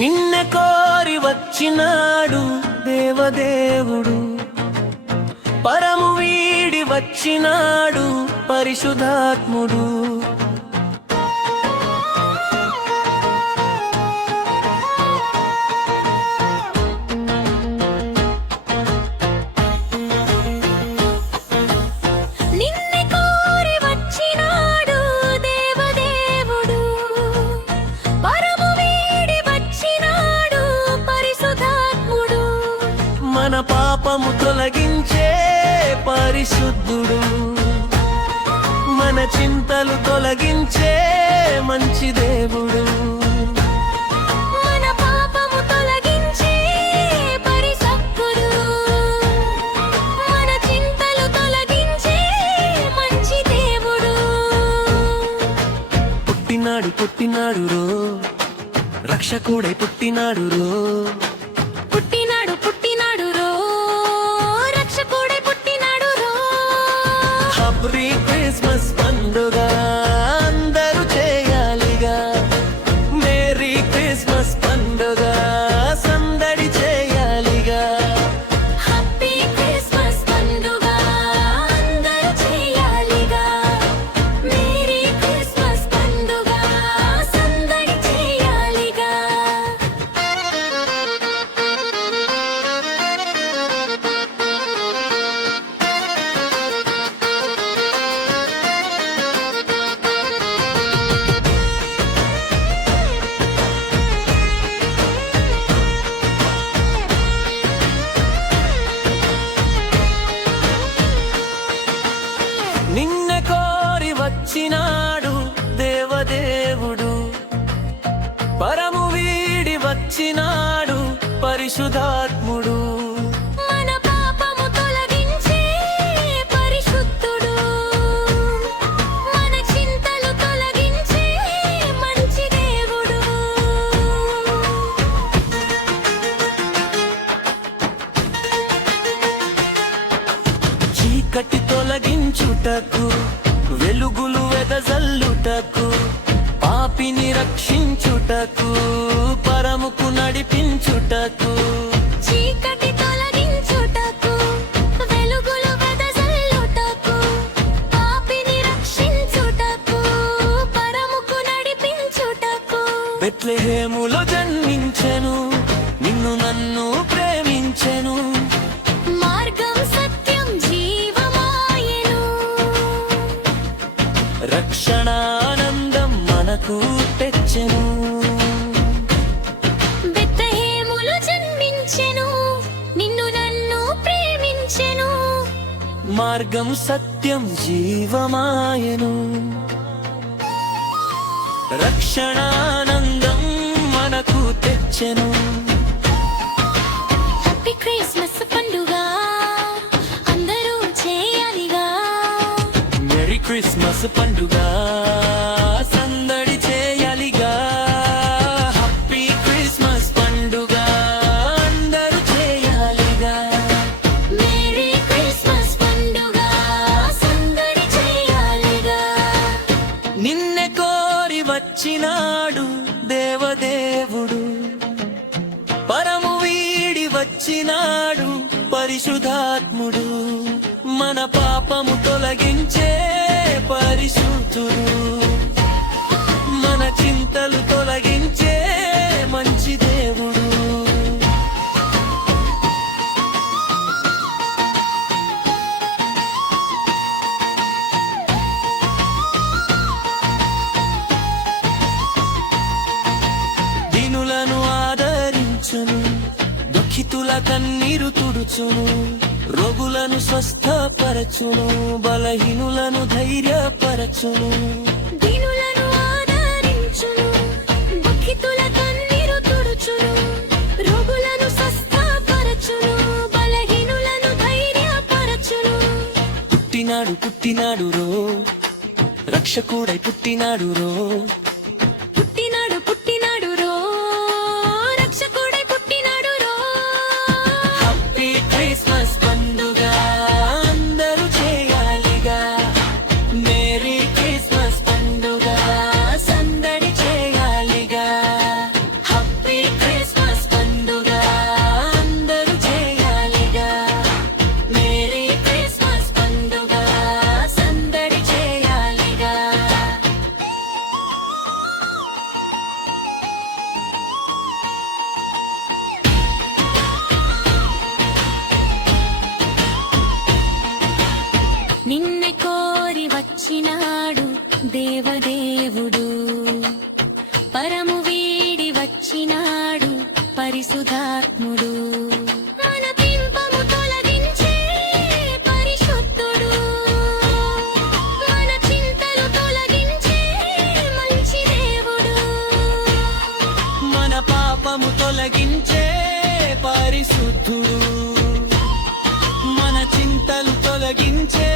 నిన్న కోరి వచ్చినాడు దేవదేవుడు. పరము వీడి వచ్చినాడు పరిశుధాత్ముడు పరిశుద్ధుడు. మన చింతలు తొలగించే మంచి దేవుడు. మన పాపము తొలగించే పరిశుద్ధుడు. మన చింతలు తొలగించే మంచి దేవుడు. పుట్టినాడు పుట్టినాడు రో. రక్షకుడై పుట్టినాడు రో. వచ్చినాడు దేవదేవుడు. పరము వీడి వచ్చినాడు పరిశుధాత్ముడు చీకటి తొలగించుటకు వెలుగులు వెదజల్లుటకు పాపిని రక్షించుటకు పరముకు నడిపించుటకు. మార్గం సత్యం జీవమాయను. రక్షణానందం మనకు తెచ్చెను. హ్యాపీ క్రిస్మస్ పండుగ అందరూ చేయాలిగా. మెరీ క్రిస్మస్ పండుగ. పరిశుధాత్ముడు మన పాపము తొలగించే కన్నీరు తుడుచును. రోగులను స్వస్థపరచును. బలహీనులను ధైర్యపరచును. దీనులను ఆదరించును. దుఃఖితుల కన్నీరు తుడుచును. రోగులను స్వస్థపరచును. బలహీనులను ధైర్యపరచును. పుట్టినాడు పుట్టినాడు రో. రక్షకుడై పుట్టినాడు రో. పరిశుధాత్ముడు పాపము తొలగించే పరిశుద్ధుడు. మన చింతలు తొలగించే